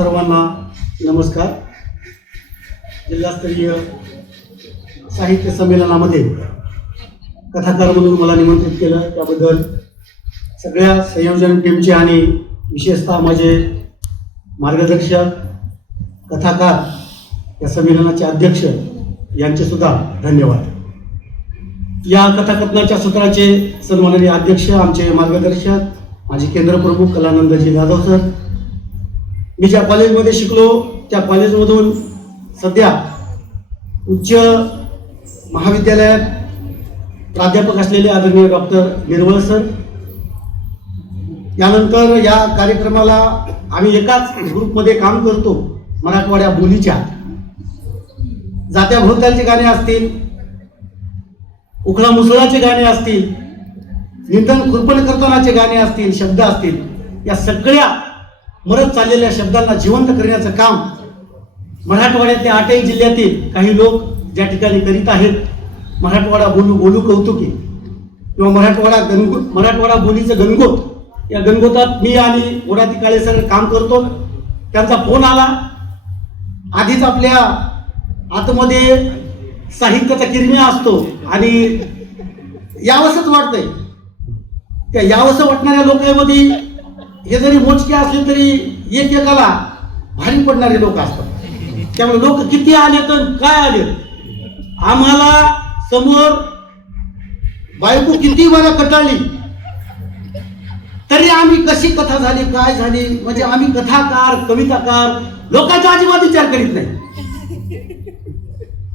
सर्वांना नमस्कार. जिल्हास्तरीय साहित्य संमेलनामध्ये कथाकार म्हणून मला निमंत्रित केलं. त्याबद्दल सगळ्या संयोजन टीमचे आणि विशेषतः माझे मार्गदर्शक कथाकार या संमेलनाचे अध्यक्ष यांचे सुद्धा धन्यवाद. या कथाकथनाच्या सत्राचे सन्माननीय अध्यक्ष आमचे मार्गदर्शक माझे केंद्रप्रमुख कलानंदजी जाधव सर मी ज्या कॉलेजमध्ये शिकलो त्या कॉलेजमधून सध्या उच्च महाविद्यालयात प्राध्यापक असलेले आदरणीय डॉक्टर निर्मळ सर. यानंतर या कार्यक्रमाला आम्ही एकाच ग्रुपमध्ये काम करतो मराठवाड्या बोलीच्या. जात्या भोवतालचे गाणे असतील उखळा मुसळाचे गाणे असतील निंदन खुरपण करतानाचे गाणे असतील शब्द असतील या सगळ्या मरत चाललेल्या शब्दांना जिवंत करण्याचं काम मराठवाड्यातल्या आठही जिल्ह्यातील काही लोक ज्या ठिकाणी करीत आहेत मराठवाडा बोलू बोलू कौतुके किंवा मराठवाडा गणगो मराठवाडा बोलीचं गणगोत. या गणगोतात मी आणि ओढाती काळे सर काम करतो. त्यांचा फोन आला. आधीच आपल्या आतमध्ये साहित्याचा किरम्या असतो आणि यावंसंच वाटतंय. त्या यावंसं वाटणाऱ्या लोकांमध्ये हे जरी मोजके असले तरी एक एकाला भारी पडणारे लोक असतात. त्यामुळे लोक किती आले तर काय आले? आम्हाला समोर बायको किती मला कटाळली? तरी आम्ही कशी कथा झाली काय झाली? म्हणजे आम्ही कथाकार कविताकार लोकांचा अजिबात विचार करीत नाही.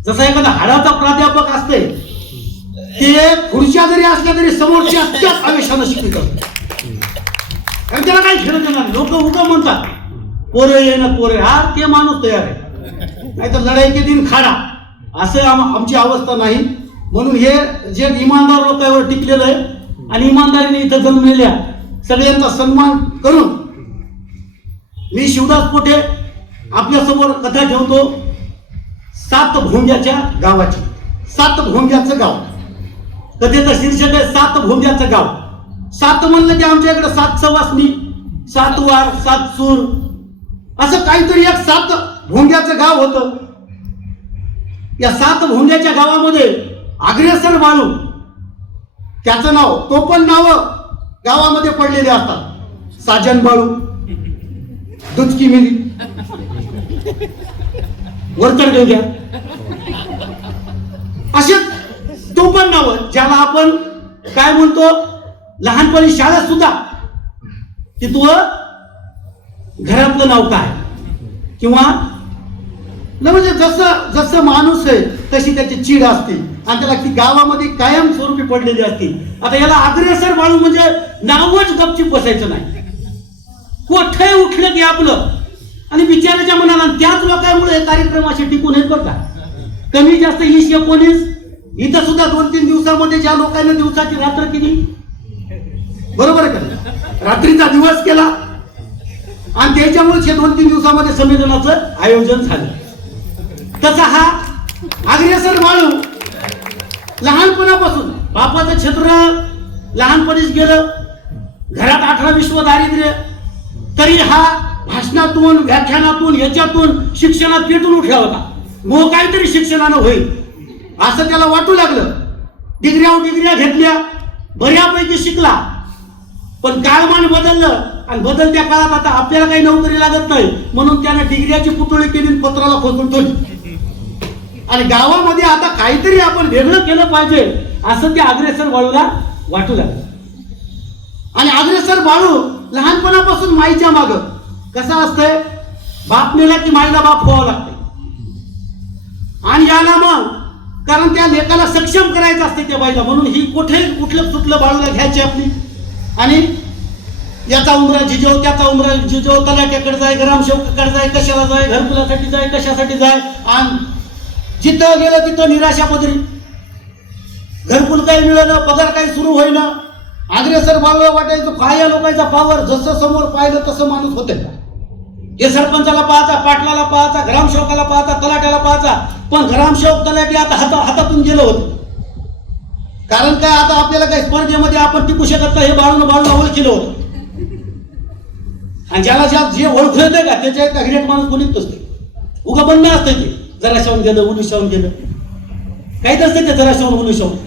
जसा एखादा हाडाचा प्राध्यापक असते ते खुर्च्या जरी असल्या तरी समोरच्या त्याच आवेशानं शिकवित असते कारण त्याला काही खेळत येणार लोक उगा म्हणतात पोरं ये ना पोरे. हा ते माणूस तयार आहे. नाही तर लढाईचे दिन खाडा. असं आम- आमची अवस्था नाही. म्हणून हे जे इमानदार लोकांवर टिकलेलं आहे. आणि इमानदारीने इथं जन्मलेल्या सगळ्यांचा सन्मान करून मी शिवदास पोटे आपल्यासमोर कथा ठेवतो. सात भोंग्याच्या गावाची. सात भोंग्याचं गाव. कथेचं शीर्षक आहे सात भोंग्याचं गाव. सात म्हणलं की आमच्या इकडे सात सवासनी सात वार सात सूर. असं काहीतरी एक सात भोंग्याचं गाव होतं. या सात भोंग्याच्या गावामध्ये अग्रेसर बाळू त्याचं नाव तो पण नाव गावामध्ये पडलेले असतात. साजन बाळू दुचकी मिली. वरचड गंग्या. असे तो पण नाव ज्याला आपण काय म्हणतो? लहानपणी शाळेत सुद्धा. की तू घरातलं नाव काय? किंवा म्हणजे जसं जसं माणूस आहे तशी त्याची चीड असते. आणि त्याला ती गावामध्ये कायम स्वरूपी पडलेली असते. आता याला अग्रेसर माणूस म्हणजे नावच गपचीप बसायचं नाही. कोठे उठलं की आपलं? आणि बिचाराच्या मनाला त्याच लोकांमुळे हे कार्यक्रम असे टिकून येत बघा कमी जास्त ईश एकोणीस. इथं सुद्धा दोन तीन दिवसामध्ये ज्या लोकांना दिवसाची रात्र केली बरोबर का? रात्रीचा दिवस केला. आणि त्याच्यामुळे दोन तीन दिवसामध्ये संमेलनाचं आयोजन झालं. तसा हा अग्रेसर बाळू लहानपणापासून बापाचं क्षेत्र लहानपणीच गेलं. घरात अठरा विश्व दारिद्र्य तरी हा भाषणातून व्याख्यानातून याच्यातून शिक्षणात पेटून उठला होता. मग काहीतरी शिक्षणानं होईल. असं त्याला वाटू लागलं. डिग्र्या डिग्र्या घेतल्या. बऱ्यापैकी शिकला. पण काळमान बदललं आणि बदलत्या काळात आता आपल्याला काही नोकरी लागत नाही म्हणून त्यानं डिग्र्याची पुतळी केली पत्राला खोचून आणि गावामध्ये आता काहीतरी आपण वेगळं केलं पाहिजे असं त्या अग्रेसर बाळूला वाटू लागलं. आणि अग्रेसर बाळू लहानपणापासून माईच्या माग. कसं असतंय? बाप मेला की माईला बाप व्हावं लागते आणि याला मग कारण त्या लेखाला सक्षम करायचं असते त्या बाईला म्हणून ही कुठे कुठलं सुटलं बाळूला घ्यायची आपली? आणि याचा उमरा जिजव त्याचा उमरा जिजव तलाट्याकडे जाय ग्रामसेवकाकडे जाय कशाला जाय घरकुलासाठी जाय कशासाठी जाय आणि जिथं गेलं तिथं निराशा पदरी. घरकुल काही मिळणं पगार काही सुरू होईना. अग्रेसर बाळूला वाटायचं काय या लोकांचा पावर जसं समोर पाहिलं तसं माणूस होते हे सरपंचाला पाहायचा पाटलाला पाहायचा ग्रामसेवकाला पाहायचा तलाट्याला पाहायचा पण ग्रामसेवक तलाटी आता हाता हातातून गेलं होतं. कारण काय आता आपल्याला काय स्पर्धेमध्ये आपण टिकू शकत नाही हे बाळून बाळून ओळखीलं होतं. आणि ज्याला ज्या जे ओळखू येते का त्याच्या एक हिरेट माणूस कोणीच नसते उगा बंद असते ते. जरा शावून गेलं उलू शावून गेलं. काहीच असते ते जरा शावून उलू शावून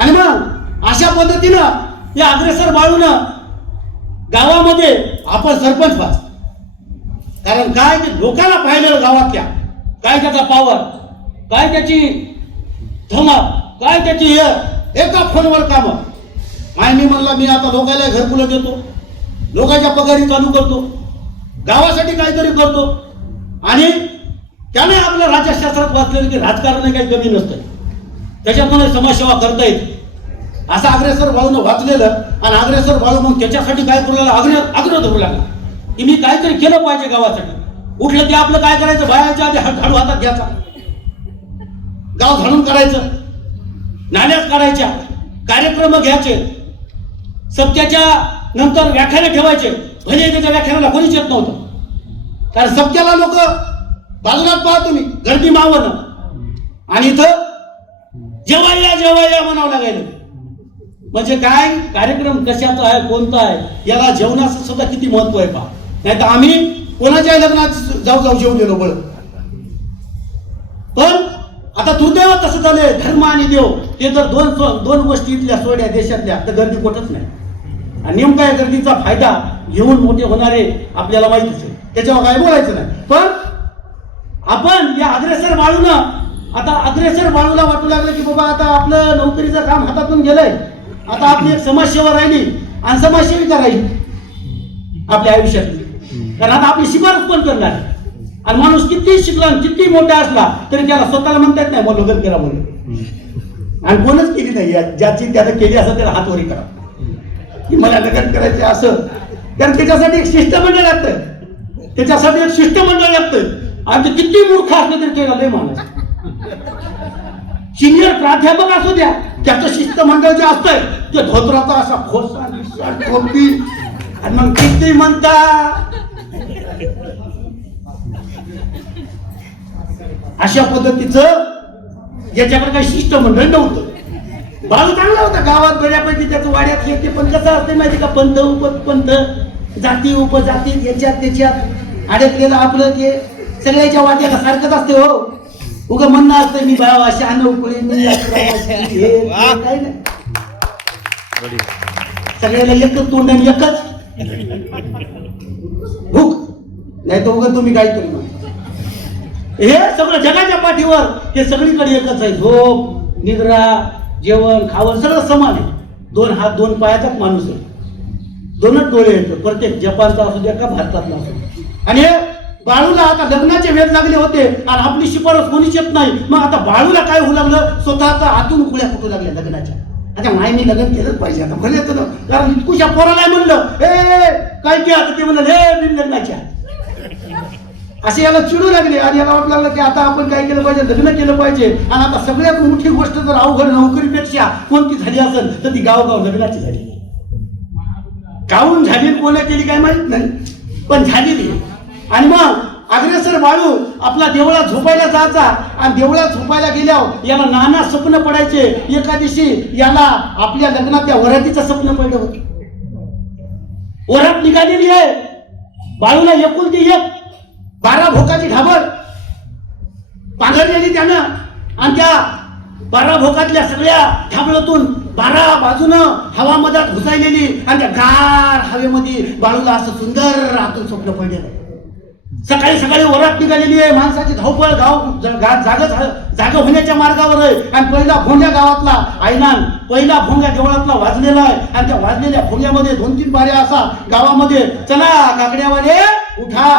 आणि मग अशा पद्धतीनं या अग्रेसर बाळून गावामध्ये आपण सरपंच व्हा कारण काय ते लोकांना पाहिलेलं गावातल्या. काय त्याचा पावर काय त्याची धमक. काय त्याची हे? एका फोनवर काम. मी म्हणला मी आता लोकायला घरकुलं देतो. लोकांच्या पगारी चालू करतो. गावासाठी काहीतरी करतो. आणि त्याने आपल्या राज्यशास्त्रात वाचलेलं की राजकारण काही कमी नसतं. त्याच्यातून समाजसेवा करता येते. असं अग्रेसर बाळून वाचलेलं आणि अग्रेसर भाऊ मग त्याच्यासाठी काय करू लागला? आग्रह आग्रह धरू लागला. की मी काहीतरी केलं पाहिजे गावासाठी. उठलं ते आपलं काय करायचं? बायाच्या आधी हात झाडू हातात घ्यायचा. गाव झाडून करायचं नाल्यात काढायच्या कार्यक्रम घ्यायचे सत्याच्या नंतर व्याख्याने ठेवायचे. भले त्याच्या व्याख्यानाला कोणीच येत नव्हतं. कारण सत्याला लोक बाजूलाच पाहतो मी गर्दी मावन आणि इथं जेवायला जेवायला म्हणावं लागायला. म्हणजे काय? कार्यक्रम कशाचा आहे कोणता आहे? याला जेवणाचं सुद्धा किती महत्त्व आहे पहा. नाही तर आम्ही कोणाच्या लग्नात जाऊ जाऊ जेवलेलो बळ. पण आता दुर्दैव तसं झालंय धर्म आणि देव. ते जर दोन दोन गोष्टी इथल्या सोड्या देशातल्या तर गर्दी कुठंच नाही. आणि नेमका या गर्दीचा फायदा घेऊन मोठे होणारे आपल्याला माहितीच आहे त्याच्यावर काय बोलायचं नाही. पण आपण या अग्रेसर बाळून आता अग्रेसर बाळूला वाटू लागलं की बाबा आता आपलं नोकरीचं काम हातातून गेलंय. आता आपली एक समाजसेवा राहिली आणि समाजसेविका राहिली आपल्या आयुष्यात कारण आता आपली शिफारस पण करणार. आणि माणूस किती शिकला कितीही किती मोठा असला तरी त्याला स्वतःला म्हणता येत नाही मग लग्न करा म्हणून. आणि कोणच केली नाही. ज्याची त्यानं केली असं त्याला हातवरी करा. की मला लग्न करायचे असं. कारण त्याच्यासाठी एक शिष्टमंडळ लागतं त्याच्यासाठी एक शिष्टमंडळ लागतं आणि ते किती मूर्ख असलं तरी त्याला लय माणूस सिनियर प्राध्यापक असू द्या. त्याचं शिष्टमंडळ जे असतंय ते धोत्राचा असा खोसा कोणती टोपी आणि मग किती म्हणता? अशा पद्धतीचं याच्याकडे काही शिष्टमंडळ नव्हतं. बाळू चांगला होता. गावात बऱ्यापैकी त्याचं वाड्यात हे ते पण कसं असते माहिती का? पंथ उपपंथ जाती उपजाती याच्यात त्याच्यात. अडकलेलं आपलं ते सगळ्याच्या वाट्याला सारखंच असते हो. उगा म्हणणं असतं मी भाव अशी अन्न उकळी मी नाही. सगळ्याला एकच तोंड एकच. भूक नाही तर उगा तुम्ही काहीतरी म्हणा. हे सगळं जगाच्या पाठीवर हे सगळीकडे एकच आहे. झोप निद्रा जेवण खावण सगळं समान आहे. दोन हात दोन पायाचाच माणूस आहे. दोनच डोळे आहेत. प्रत्येक जपानचा असू द्या का भारतातला असू आणि हे बाळूला आता लग्नाचे वेद लागले होते. आणि आपली शिफारस कोणीच येत नाही. मग आता बाळूला काय होऊ लागलं? स्वतःचा आतून कुळ्या फुटू लागल्या लग्नाच्या. आता माय मी लग्न केलंच पाहिजे. आता भले तर. कारण इतकुशा पोराला म्हणलं हे काय की आता? ते म्हणलं हे मी लग्नाच्या. असे याला चिडू लागले आणि याला वाटू लागलं की आता आपण काय केलं पाहिजे लग्न केलं पाहिजे. आणि आता सगळ्यात मोठी गोष्ट जर अवघड नोकरीपेक्षा कोणती झाली असेल तर ती गावगाव लग्नाची झाली. काहून झाली कोणा केली काय माहीत नाही. पण झालेली. आणि मग अग्रेसर बाळू आपला देवळा झोपायला जायचा आणि देवळात झोपायला गेल्यावर याला नाना स्वप्न पडायचे. एका दिवशी याला आपल्या लग्नात त्या वरातीचं स्वप्न पडलं होतं. वरात निघालेली आहे. बाळूला एकुलती एक बारा भोकाची ढाबळ पांघरलेली त्यानं. आणि त्या बारा भोकातल्या सगळ्या ढाबळातून बारा बाजूनं हवा मधात घुसायलेली आणि त्या गार हवेमध्ये बाळूला असं सुंदर आतून स्वप्न पडलेलं. सकाळी सकाळी वरात निघालेली आहे माणसाची धावपळ गाव जाग जाग होण्याच्या मार्गावर आहे. आणि पहिला भोंग्या गावातला आयनान पहिला भोंग्या देवळातला वाजलेला आहे. आणि त्या वाजलेल्या भोंग्यामध्ये दोन तीन बाऱ्या असा गावामध्ये चला काकड्यावाले उठा.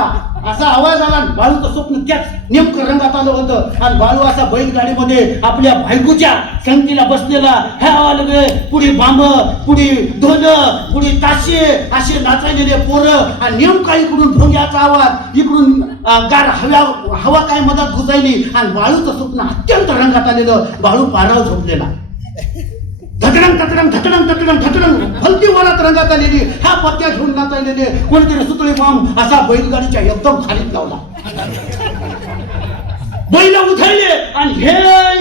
असा आवाज आला आणि बाळूचं स्वप्न त्याच नेमकं रंगात आलं होतं. आणि बाळू असा बैलगाडीमध्ये आपल्या बायकोच्या संगतीला बसलेला ह्या लगळे पुढे बांब पुढे धोन पुढे ताशे असे नाचायलेले पोरं. आणि नेमका इकडून ढोंग्याचा आवाज इकडून गार हव्या हवा काय मधात घुसायली. आणि बाळूचं स्वप्न अत्यंत रंगात आलेलं. बाळू पाराव झोपलेला. धटडंग धटडंग धटडंग धटडंग धटडंग. भलती वरात रंगात आलेली हा पत्त्या घेऊन नाचायलेले कोणतरी सुतळी बॉम्ब असा बैलगाडीच्या एकदम खालीत लावला. बैल उधळले आणि हे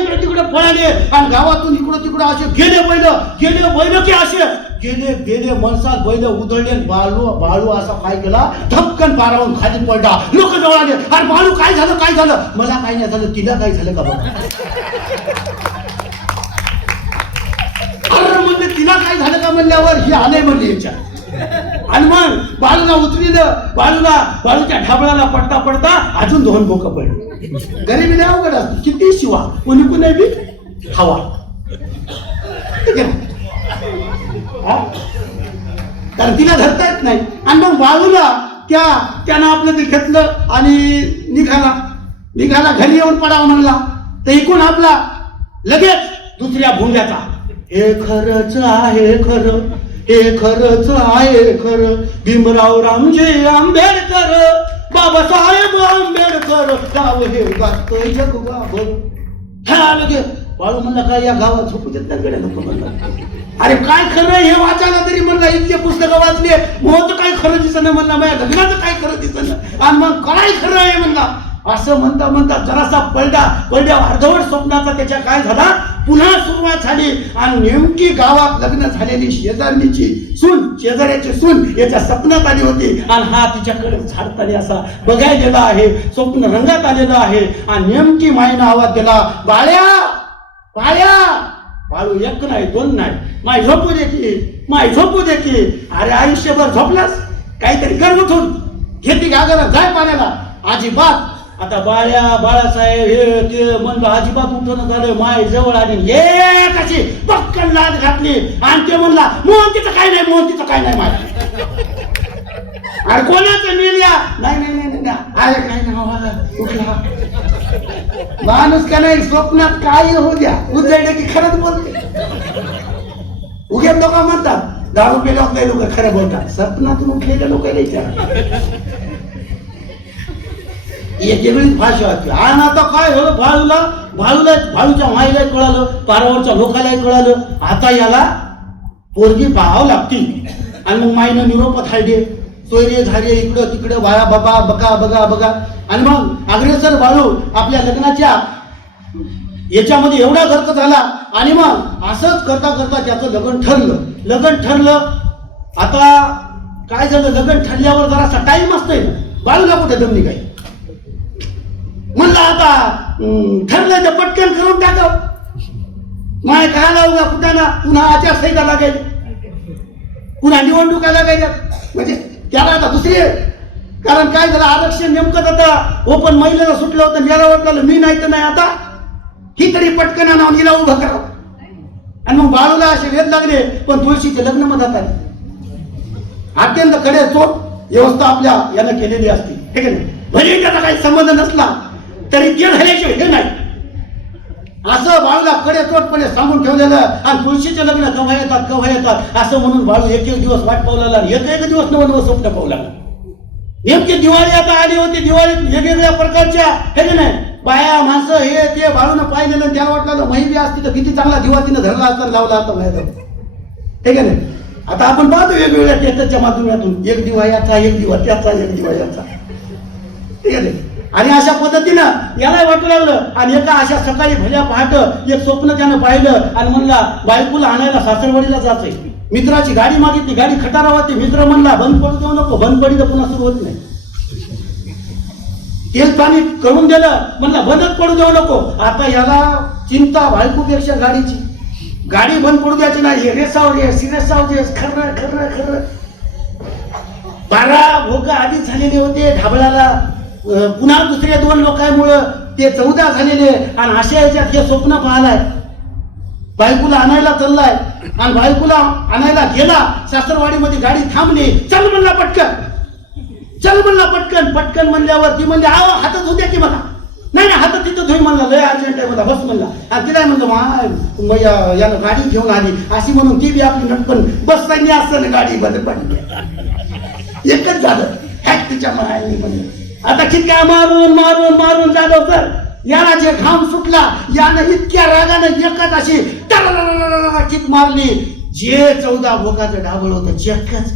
इकडे तिकडे पळाले. आणि गावातून इकडं तिकडं असे गेले बैल गेले बैल की असे. गेले गेले मनसात बैल उधळले बाळू बाळू असा काय केला? धपकन बारावून खाली पडला. लोक जवळ आले. अरे बाळू काय झालं काय झालं? मला काय नाही झालं तिला काय झालं का बघा काय झालं का म्हणल्यावर ही आले म्हणले याच्या. आणि मग बाळूला उतरिलं बाळूला बाळूच्या ढाबळाला पडता पडता अजून दोन भोक पडली. गरीबी नाही अवघड असते. किती शिवा. कोणी कुणी बी हवा तर कारण तिला धरता येत नाही. आणि मग बाळूला त्या त्यानं आपलं ते घेतलं आणि निघाला. निघाला घरी येऊन पडावा म्हणला. तर एकूण आपला लगेच दुसऱ्या भुंग्याचा. हे खरंच आहे खरं हे खरंच आहे खरं. भीमराव रामजी आंबेडकर बाबासाहेब आंबेडकर गाव हे गातोय जग हा लगे बाळू म्हणला काय या गावात झोपू देत नाही गड्या म्हणला. अरे काय खरं हे वाचायला तरी म्हणला इतके पुस्तकं वाचले मोहत काय खरं दिसणं म्हणला माझ्या लग्नाचं काय खरं दिसणं. आणि मग काय खरं आहे म्हणला असं म्हणता म्हणता जरासा पलटा पलट्या अर्धवट स्वप्नाचा त्याच्या काय झाला? पुन्हा सुरुवात झाली. आणि नेमकी गावात लग्न झालेली शेजारणीची सून शेजाऱ्याची सून याच्या स्वप्नात आली होती. आणि हा तिच्याकडे झाडताली असा बघायला आहे. स्वप्न रंगात आलेलं आहे. आणि नेमकी माईनं आवाज दिला बाळ्या! बाळ्या! बाळू एक नाही दोन नाही. माय झोपू दे की माय झोपू दे की. अरे आयुष्यभर झोपलास? काहीतरी कर उठून. घेती गागरा जाय पाण्याला. अजिबात आता बाळ्या बाळासाहेब हे ते म्हणलं अजिबात उठणं झालं माय जवळ आली. एक अशी पक्कन लाद घातली. आणि ते म्हणला मोहन तिचं काय नाही मोहन तिचं काय नाही माय अरे कोणाचं मिळल्या नाही नाही नाही नाही अरे काय नाही उठला. माणूस का नाही स्वप्नात काय होऊ द्या. उजळले की खरंच बोलते. उगे लोक म्हणतात दारू पेल्यावर काही लोक खरं बोलतात. स्वप्नातून उठलेल्या लोक विचार. वेगळीच भाषा होती आणि आता काय हो? झालं भाळूला भाळूला भाळूच्या माईला कळालं पारावरच्या लोकालाही कळालं. आता याला पोरगी पाहावं लागते आणि मग माईनं निरोप थाळले सोयरे झाडे इकडं तिकडं वाया बाबा बघा बघा बघा आणि मग अग्रेसर बाळू आपल्या लग्नाच्या याच्यामध्ये एवढा गर्क झाला. आणि मग असंच करता करता त्याचं लग्न ठरलं. लग्न ठरलं. आता काय झालं? लग्न ठरल्यावर जरासा टाईम असतोय. बाळूला कुठे दम निघाय म्हणलं आता ठरलं तर पटकन करून टाकाव. माय काय लावू का कुठं ना पुन्हा आचारसंहिता लागेल पुन्हा निवडणुका लागायच्या. म्हणजे त्याला आता दुसरी आहे. कारण काय झालं आरक्षण नेमकं आता ओपन महिलेला सुटलं होतं याला वाटलं मी नाही तर नाही आता. ही तरी पटकन नाव हिला उभं करावं. आणि मग बाळूला असे वेद लागले पण तुळशीचे लग्न मधात आले. अत्यंत कडे चोट व्यवस्था आपल्या यानं केलेली असते. ठीक आहे ना भले त्याचा काही संबंध नसला तरी ते झाल्याशिवाय हे नाही. असं बाळूला कडेचोटपणे सांगून ठेवलेलं आणि तुळशीचे लग्न कव्हा येतात कव्हा येतात असं म्हणून बाळू एक एक दिवस वाट पावला लागला एक एक दिवस नवं नवं स्वप्न पाहू लागला नेमकी दिवाळी आता आली होती दिवाळीत वेगवेगळ्या प्रकारच्या हे की नाही? बाया माणसं हे ते बाळून पाहिलेलं त्याला वाटलं माहिती असती तर किती चांगला दिवा तिनं धरला असता लावला असता माहिती ठीक आहे नाही? आता आपण पाहतो वेगवेगळ्या टेस्टच्या माध्यमातून एक दिवा याचा एक दिवा त्याचा एक दिवा याचा. ठीक आहे आणि अशा पद्धतीनं याला वाटू लागलं. आणि एका अशा सकाळी भल्या पहाट एक स्वप्न त्यानं पाहिलं आणि म्हणला बायकोला आणायला सासरवाडीला जातोय. मित्राची गाडी मागितली गाडी खटारा होती मित्र म्हणला बंद पडू देऊ नको बंद पडी तर पुन्हा सुरू होत नाही. तेल पाणी करून दिलं. म्हणलं बंदच पडू देऊ नको. आता याला चिंता बायकोपेक्षा गाडीची. गाडी बंद पडू द्यायची नाही. रेसावर ये सिरेसावर ये खर खर खर बारा भोग आधीच झालेले होते ढाबळाला. पुन्हा दुसऱ्या दोन लोकांमुळं ते चौदा झालेले आणि अशा याच्यात हे स्वप्न पाहलाय. बायकोला आणायला चाललाय आणि बायकोला आणायला गेला सासरवाडीमध्ये गाडी थांबली चल म्हणला पटकन. चल म्हणला पटकन पटकन म्हणल्यावर ती म्हणली आव हातात होत्या की मला. नाही नाही हातात तिथं धुई म्हणला लय अर्जंट आहे मला बस म्हणला. आणि तिला म्हणतो माय यानं गाडी घेऊन आली. अशी म्हणून ती बी आपली नटपण बस नाही असं ना गाडी बंद पडली. एकच झालं. हॅक तिच्या मायाने म्हणलं. आता कितक्या मारून मारून मारून झालं तर याला जे घाम सुटला यानं इतक्या रागानं एकच अशी किक मारली जे चौदा भोगाचं ढाबळ होतं चक्कच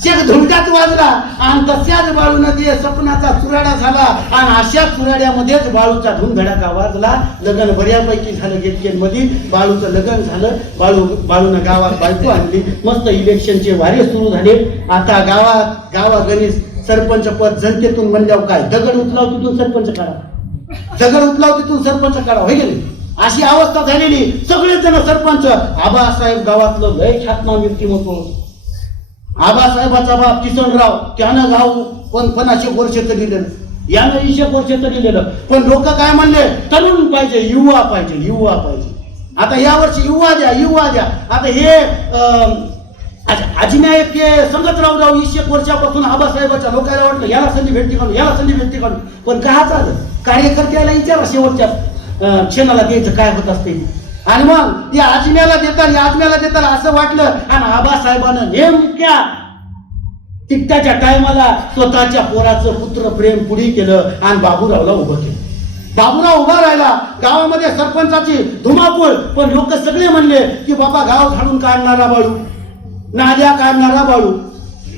चेक शेक वाजला आणि तशाच बाळून ते सपनाचा चुराडा झाला आणि अशा चुराड्यामध्येच बाळूचा धुमधडाका वाजला लग्न बऱ्यापैकी झालं घेतकेन मध्ये बाळूचं लग्न झालं बाळू बाळूनं गावात बायको आणली मस्त इलेक्शनचे वारे सुरू झाले आता गावात गावा सरपंच पद जनतेतून म्हणल्यावर काय? दगड उचलाव तिथून सरपंच काढा. दगड उचलाव तिथून सरपंच काढा. होय गेले अशी अवस्था झालेली. सगळेच जण सरपंच. आबासाहेब गावातलं लय ख्यातनाम व्यक्तिमत्व आबासाहेबाचा बाप किसनराव त्यानं गाव पण पन्नाशे वर्ष तर दिलं यानं ऐंशी वर्ष तर दिलेलं. पण लोक काय म्हणले? तरुण पाहिजे युवा पाहिजे युवा पाहिजे. आता या वर्षी युवा द्या युवा द्या. आता हे अं, एक ते संगतरावराव वीस वर्षापासून आबासाहेबाच्या लोकांना वाटलं याला संधी भेटते काढून याला संधी भेटते काढून पण काय झालं कार्यकर्त्याला विचारा शेवटच्या क्षणाला द्यायचं काय होत असते. आणि मग या आजम्याला देतात या आजम्याला देतात असं वाटलं आणि आबासाहेबानं नेमक्या तिकट्याच्या टायमाला स्वतःच्या पोराचं पुत्र प्रेम पुढे केलं आणि बाबूरावला उभं केलं. बाबूराव उभा राहिला गावामध्ये सरपंचाची धुमाकूळ पण लोक सगळे म्हणले की बाबा गाव झाडून काढणारा बाळू. नाल्या काढणारा बाळू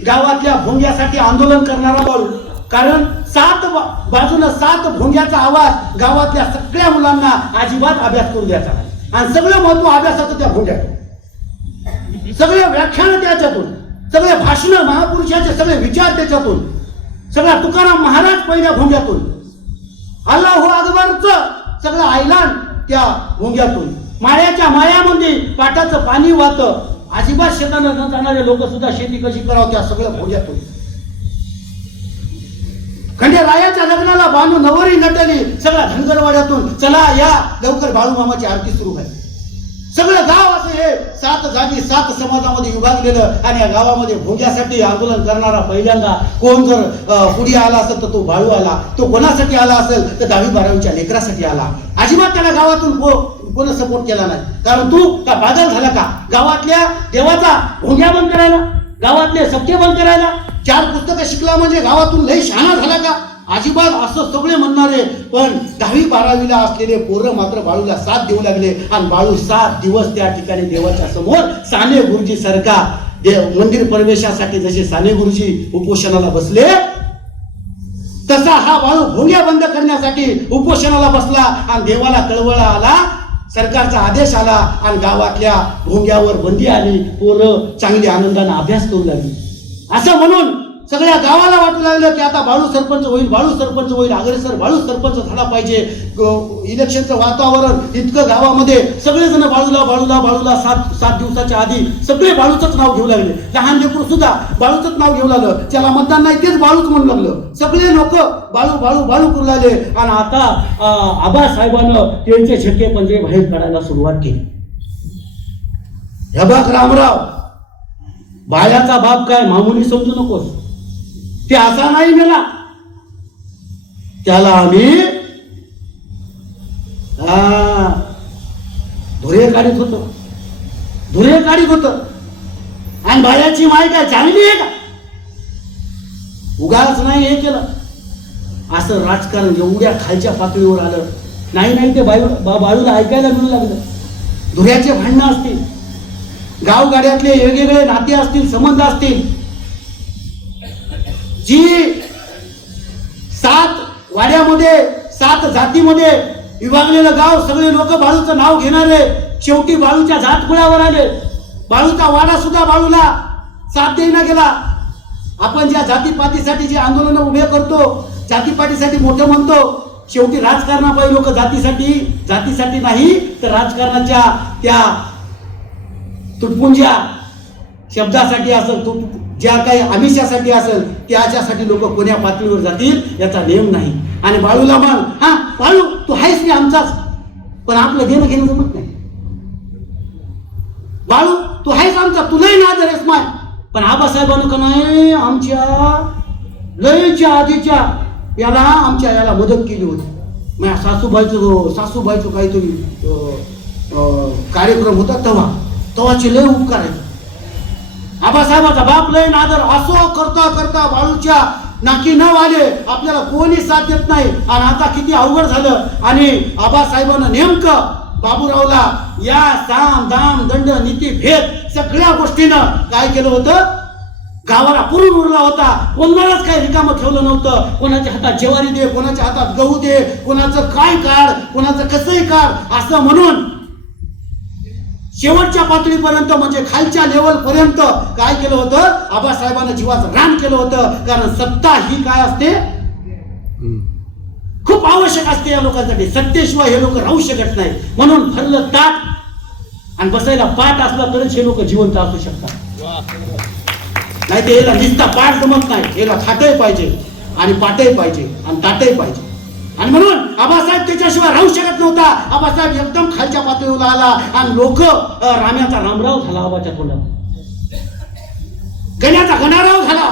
गावातल्या भोंग्यासाठी आंदोलन करणारा बाळू. कारण सात बाजूनं सात भोंग्याचा आवाज गावातल्या सगळ्या मुलांना अजिबात अभ्यास करून द्यायचा आणि सगळं महत्त्व अभ्यासाचं त्या भोंग्यात. सगळे व्याख्यान त्याच्यातून सगळे भाषण महापुरुषाचे सगळे विचार त्याच्यातून सगळा तुकाराम महाराज पहिल्या भोंग्यातून. अल्लाह अकबरच सगळं आयलान त्या भोंग्यातून. माळ्याच्या माळ्यामध्ये पाटाचं पाणी वाहतं अजिबात शेताना न जाणारे लोक सुद्धा शेती कशी करावं त्या सगळ्या भोंग्यातून खंडे रायाच्या लग्नाला बानू नवरी नटली सगळ्या धनगरवाड्यातून चला या लवकर बाळू मामाची आरती सुरू आहे सगळं गाव असं हे सात जागी सात समाजामध्ये विभागलेलं आणि या गावामध्ये भोग्यासाठी आंदोलन करणारा पहिल्यांदा कोण जर पुढे आला असेल तर तो बाळू आला तो कोणासाठी आला असेल तर दहावी बारावीच्या लेकरासाठी आला. अजिबात त्याला गावातून कोण सपोर्ट केला नाही? कारण तू का बादल झाला का? गावातल्या देवाचा भोंग्या बंद करायला गावातले सत्य बंद करायला चार पुस्तकं शिकला म्हणजे गावातून लई शहाणा झाला का? अजिबात असं सगळे म्हणणारे पण दहावी बारावीला असलेले पोरं मात्र बाळूला साथ देऊ लागले. आणि बाळू सात दिवस त्या ठिकाणी देवाच्या समोर साने गुरुजी सारखा देव मंदिर प्रवेशासाठी जसे साने गुरुजी उपोषणाला बसले तसा हा बाळू भोंग्या बंद करण्यासाठी उपोषणाला बसला आणि देवाला कळवळा आला. सरकारचा आदेश आला आणि गावातल्या भोंग्यावर बंदी आली. पोरं चांगली आनंदाने अभ्यास करू लागली. असं म्हणून सगळ्या गावाला वाटू लागलं की आता बाळू सरपंच होईल बाळू सरपंच होईल अग्रेसर बाळू सरपंच झाला पाहिजे. इलेक्शनचं वातावरण इतकं गावामध्ये सगळेजण बाळूला बाळूला बाळूला सात सात दिवसाच्या आधी सगळे बाळूचंच नाव घेऊ लागले. लहान लेकरू सुद्धा बाळूचंच नाव घेऊ लागलं. त्याला मतदान नाही तेच बाळूच म्हणू लागलं. सगळे लोक बाळू बाळू बाळू करू लागले. आणि आता आबासाहेबानं त्यांचे छक्के पंजे बाहेर काढायला सुरुवात केली. हे बघ रामराव बायाचा बाप काय मामुली समजू नकोस. ते असा नाही मेला. त्याला आम्ही धुरे काढीत होतो. धुरे काढीत होतो. आणि बायाची माय काय चांगली आहे का? उगाच नाही हे केलं. असं राजकारण एवढ्या खालच्या पातळीवर आलं. नाही नाही ते बायू बा- बाळूला ऐकायला मिळू लागलं. धुऱ्याचे भांडणं असतील. गावगाड्यातले वेगवेगळे नाते असतील संबंध असतील. जी सात वाड्यामध्ये सात जातीमध्ये विभागलेलं गाव सगळे लोक बाळूचं नाव घेणारे शेवटी बाळूच्या जात कुळावर आले. बाळूचा वाडा सुद्धा बाळूला साथ देईना गेला. आपण ज्या जातीपातीसाठी जे आंदोलन उभे करतो जातीपातीसाठी मोठं म्हणतो शेवटी राजकारणापायी लोक जातीसाठी जातीसाठी नाही तर राजकारणाच्या त्या तुटपुंज्या शब्दासाठी असं तुट ज्या काही आमिषासाठी असेल त्याच्यासाठी लोक कोण्या पातळीवर जातील याचा नियम नाही. आणि बाळूला बाळ हा बाळू तू आहेस मी आमचाच? पण आपलं देणं घेणं जमत नाही. बाळू तू आहेस आमचा तुलाही नादर आहेस माय. पण आबासाहेबांना का नाही आमच्या लयच्या आधीच्या याला आमच्या याला मदत केली होती. माझ्या सासूबाईचं जो- सासूबाईचं काहीतरी अं, कार्यक्रम होता तेव्हा. तेव्हाचे लय उपकार आहेत. आबासाहेबाचा बाप लय नादर असो करता करता बाळूच्या नाकी न आले आपल्याला कोणी साथ देत नाही. आणि आता किती अवघड झालं. आणि आबासाहेबांना नेमकं बाबूरावला या साम दाम दंड नीती भेद सगळ्या गोष्टीनं काय केलं होतं? गावाला पुरून उरला होता. कोणालाच काही रिकामं ठेवलं नव्हतं. कोणाच्या हातात जेवारी दे कोणाच्या हातात गहू दे कोणाचं काय काढ कोणाचं कसंही काढ असं म्हणून शेवटच्या पातळीपर्यंत म्हणजे खालच्या लेवल पर्यंत काय केलं होतं? आबासाहेबांना जीवाचं रान केलं होतं. कारण सत्ता ही काय असते? खूप आवश्यक असते या लोकांसाठी. सत्तेशिवाय हे लोक राहू शकत नाही. म्हणून भरलं ताट आणि बसायला पाठ असला तरच हे लोक जिवंत असू शकतात. नाही ते याला निसता पाठ जमत नाही. याला थाटही पाहिजे आणि पाठही पाहिजे आणि ताटही पाहिजे. आणि म्हणून आबासाहेब त्याच्याशिवाय राहू शकत नव्हता. आबासाहेब एकदम खालच्या पातळीवर आला आणि लोक राम्याचा रामराव झाला आबाच्या तोंडात गण्याचा गणाराव झाला.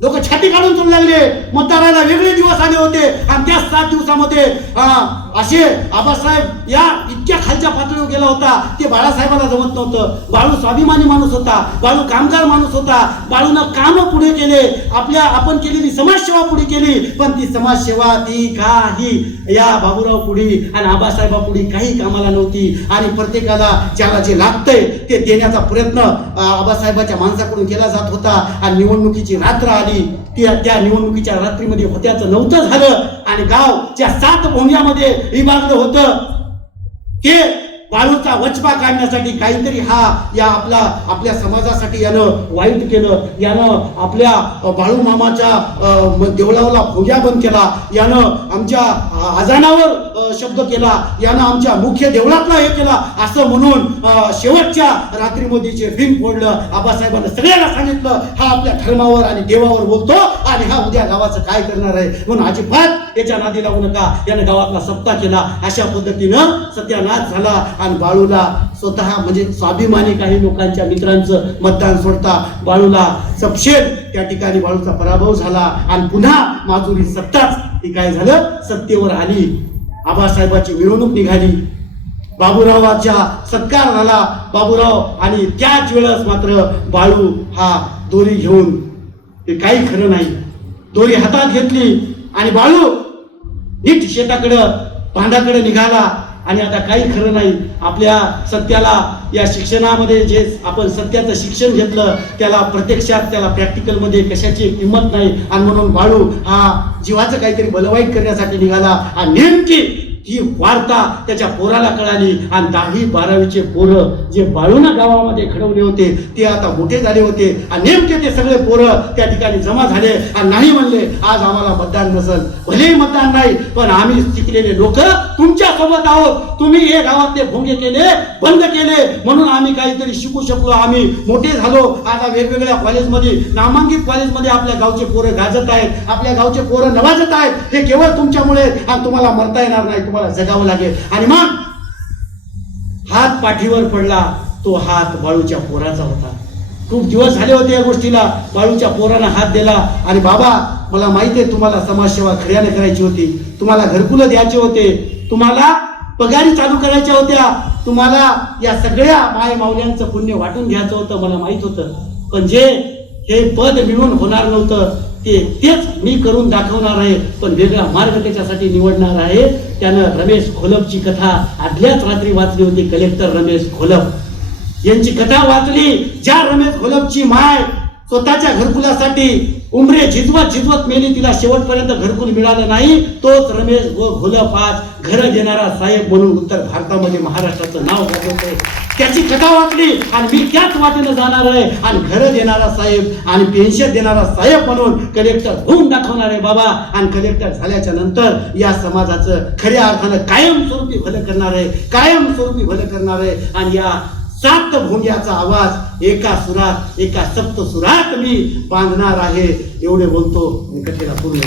लोक छाती काढून चलू लागले. मतदाराला वेगळे दिवस आले होते आणि त्या सात दिवसामध्ये अं, असे आबासाहेब या इतक्या खालच्या पातळीवर गेला होता ते बाळासाहेबाला जमत नव्हतं. बाळू स्वाभिमानी माणूस होता. बाळू कामगार माणूस होता. बाळूनं काम पुढे केले. आपल्या आपण केलेली समाजसेवा पुढे केली. पण ती समाजसेवा ती काही या बाबूराव पुढे आणि आबासाहेबा पुढे काही कामाला नव्हती. आणि प्रत्येकाला ज्याला जे लागतंय ते देण्याचा प्रयत्न आबासाहेबाच्या माणसाकडून केला जात होता. आणि निवडणुकीची रात्र आली. त्या त्या निवडणुकीच्या रात्रीमध्ये होत्याचं नव्हतं झालं. आणि गाव त्या सात भोंग्यामध्ये विभागलं होतं ते बाळूचा वचपा काढण्यासाठी काहीतरी हा या आपला आपल्या समाजासाठी यानं वाईट केलं. यानं आपल्या बाळू मामाच्या देवळावला म- भोग्या बंद केला. यानं आमच्या अ, आजानावर शब्द केला. यानं आमच्या मुख्य देवळातला हे केला. असं म्हणून शेवटच्या रात्री मोदीचे रिंग फोडलं. आबासाहेबांना सगळ्यांना सांगितलं हा आपल्या धर्मावर आणि देवावर बोलतो आणि हा उद्या गावाचं काय करणार आहे? म्हणून अजिबात याच्या नादी लागू नका. यानं गावातला सप्ताह केला. अशा पद्धतीनं सत्यानाश झाला. आणि बाळूला स्वतः म्हणजे स्वाभिमानी काही लोकांच्या मित्रांचं मतदान सोडता बाळूला सपशेल. त्या ठिकाणी बाळूचा पराभव झाला आणि पुन्हा माजुरी सत्ताच. ती काय झालं? सत्तेवर आली. आबासाहेबाची मिरवणूक निघाली. बाबूरावाच्या सत्कार झाला बाबूराव आणि त्याच वेळेस मात्र बाळू हा दोरी घेऊन ते काही खरं नाही. दोरी हातात घेतली आणि बाळू नीट शेताकडं भांडाकडे निघाला. आणि आता काही खरं नाही आपल्या सत्याला या शिक्षणामध्ये जे आपण सत्याचं शिक्षण घेतलं त्याला प्रत्यक्षात त्याला प्रॅक्टिकलमध्ये कशाची किंमत नाही. आणि म्हणून बाळू हा जीवाचं काहीतरी बलवाईट करण्यासाठी निघाला. आणि नेमकी ही वार्ता त्याच्या पोराला कळाली. आणि दहावी बारावीचे पोरं जे बाळूना गावामध्ये घडवले होते ते आता मोठे झाले होते. आणि नेमके ते सगळे पोरं त्या ठिकाणी जमा झाले. आणि नाही म्हणले आज आम्हाला मतदान नसल. भलेही मतदान नाही पण आम्ही शिकलेले लोक तुमच्यासोबत आहोत. तुम्ही हे गावातले भोंगे केले बंद केले. म्हणून आम्ही काहीतरी शिकू शकलो. आम्ही मोठे झालो. आता वेगवेगळ्या कॉलेजमध्ये नामांकित कॉलेजमध्ये आपल्या गावचे पोरं गाजत आहेत. आपल्या गावचे पोरं नवाजत आहेत. हे केवळ तुमच्यामुळे आणि तुम्हाला मरता येणार नाही. तुम्हाला जगावं लागेल. आणि मग हात पाठीवर पडला. तो हात बाळूच्या पोराचा होता. खूप दिवस झाले होते या गोष्टीला. बाळूच्या पोरानं हात दिला. आणि बाबा मला माहिती आहे तुम्हाला समाजसेवा खऱ्याने करायची होती. तुम्हाला घरकुलं द्यायचे होते. तुम्हाला पगारी चालू करायच्या होत्या तुम्हाला या सगळ्या माय माऊल्यांचं पुण्य वाटून घ्यायचं होतं मला माहीत होतं. पण जे हे पद मिळून होणार नव्हतं ते तेच मी करून दाखवणार आहे पण वेगळा मार्ग त्याच्यासाठी निवडणार आहे. त्यानं रमेश घोलपची कथा आदल्याच रात्री वाचली होती कलेक्टर रमेश घोलप यांची कथा वाचली ज्या रमेश घोलपची माय स्वतःच्या घरकुलासाठी उमरे झिजवत झिजवत मेली तिला शेवटपर्यंत घरकुल मिळालं नाही. तोच रमेश व घोलप घर देणारा साहेब म्हणून उत्तर भारतामध्ये महाराष्ट्राचं नाव गाजवतोय. त्याची कथा वाटली आणि मी त्याच वाटेनं जाणार आहे. आणि घर देणारा साहेब आणि पेन्शन देणारा साहेब म्हणून कलेक्टर होऊन दाखवणार आहे बाबा. आणि कलेक्टर झाल्याच्यानंतर या समाजाचं खऱ्या अर्थानं कायमस्वरूपी भलं करणार आहे. कायमस्वरूपी भलं करणार आहे. आणि या सात भोंग्याचा आवाज एका सुरात एका सप्त सुरात मी बांधणार आहे. एवढे बोलतो मी कथेला पूर्ण